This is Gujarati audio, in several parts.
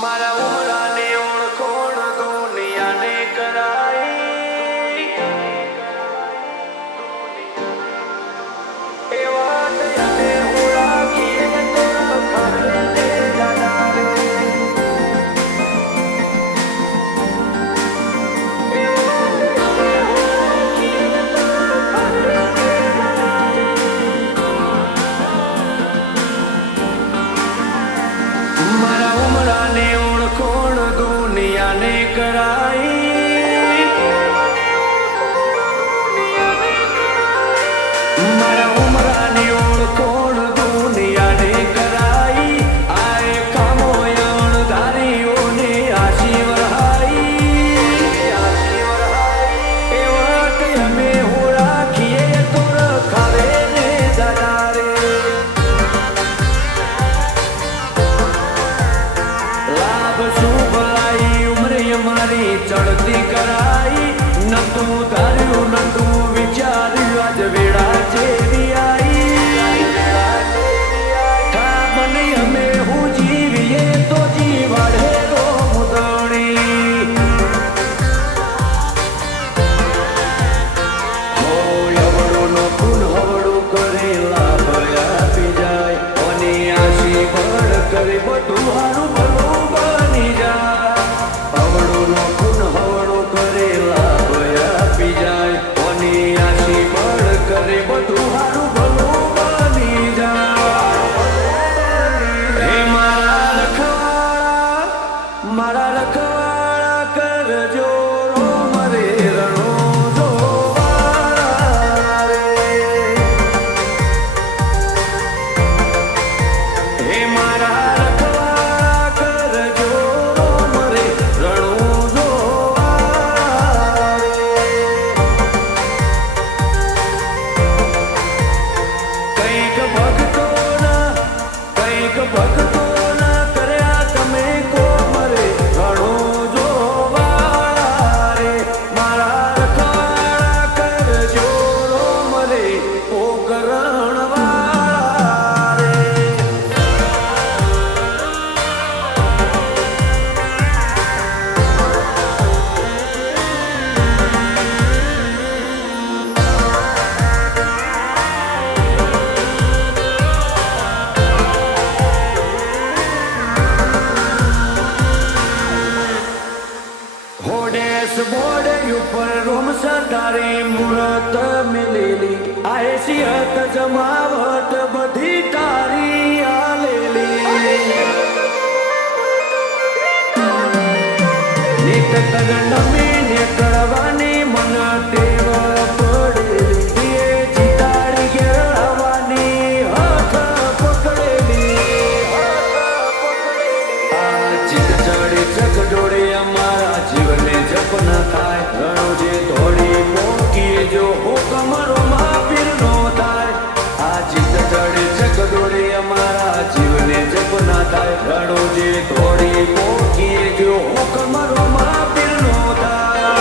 મારા ઉમરાને ઓળખોણ દુનિયાને કરાઈ એ વાત યાદે ઓળખીએ તો ખરે જાના રે એ વાત યાદે ઓળખીએ તો ખરે જાના રે મારા ઉમરાને ઓળખોણ દુનિયાને કરાઈ મારા ઉમરાને ઓળખોણ દુનિયાને કરાઈ આય કામોયણ ધારીઓને આશીર્વાઈ એ વાત અમે હું રાખીએ તો રખાવે ને દાદા રે લાભ શુભ લાઈ ઉમરે અમારી ચડતી કરાઈ નતું ધાર્યું નતું વિચાર્યું આજ વેળા જેવી આઈ મને અમે હું જીવીએ તો જીવાડે રો મુદણી હોય હવડું નો ખૂન હવડું કરે લાભ આપી જાય અને આશી બળ કરે બધું હારું ભલું બની જાય હવડું નો ખૂન હવડું કરે લાભ આપી જાય અને આશી બળ કરે બધું હારું ભલું બની જાય હે મારા રખવાળા કરજો રો મરે રણો જોવાળા રે હે મારા રખવાળા કરજો રો મરે રણો જોવાળા રે કંઈક ભક્તોના કર્યા તમે કોમરે ઘણો જોવાળા રે મારા રખવાળા કરજો રો મરે પોકરણવાળા રે હોડેસ બોડે ઉપર રોમ સરદારે મૂરત મિલેલી આય સિંહત જમાવટ બધી તારી આલેલી નીત તગણમી નેકળવાની મન ટેવ પડેલી એ ચિતાડી ગેળવાની હાથ પકડેલી આ ચિત ચડે ચકડોળે અમારા જીવને જપ ન થાય રણોજે ધોળી પોકીએ જો હુકમ રોમા પીર નો થાય આ ચિત ચડે ચકડોળે અમારા જીવને જપ ન થાય રણોજે ધોળી પોકીએ જો હુકમ રોમા પીર નો થાય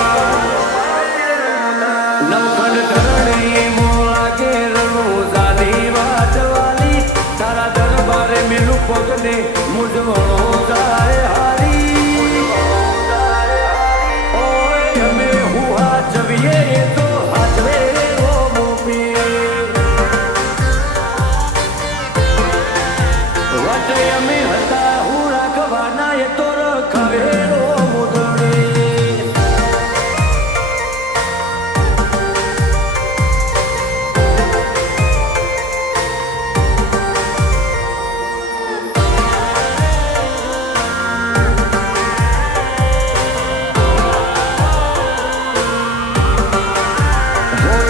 નવખંડ ધરણી મોલાગે રણોજાની વાટવાલી તારા દરબારે મેલું પગને મૂંઝવણો જાય હારી ઓય અમે હું હાચવીએ એ તો હાચવે રો મોપી વાટે અમે હતા હું રાખવાના એ તો રખાવે રો મુદણી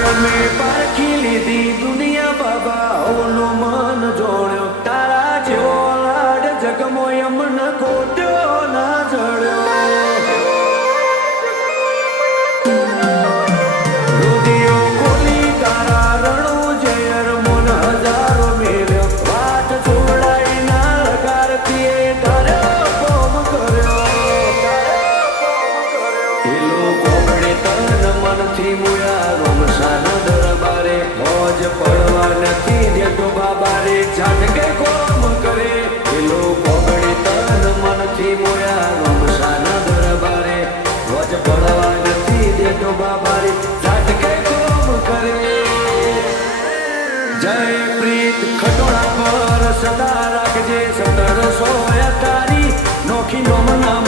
અમે પારખી લીધી દુનિયા બાબા ઓનો મન જોડ્યો તારા જેવો લાડ જગમો યમન ગોટ્યો ના જડ્યો રુધિયો ખોલી તારા રણો ઝેર મોન હજારો મેલ્યો વાટ છોડાઈ ના લગારતી એ તાર્યો કોમ કર્યો એ લોકો બળે તન મનથી મુયા રોમસાના દરબારે મોજ પડવા નથી દેતો બાબા રે ઝાટકે કોમ કરે એ લોકો બળે તન મનથી સદા રાખજે 1748 નોખી નોમના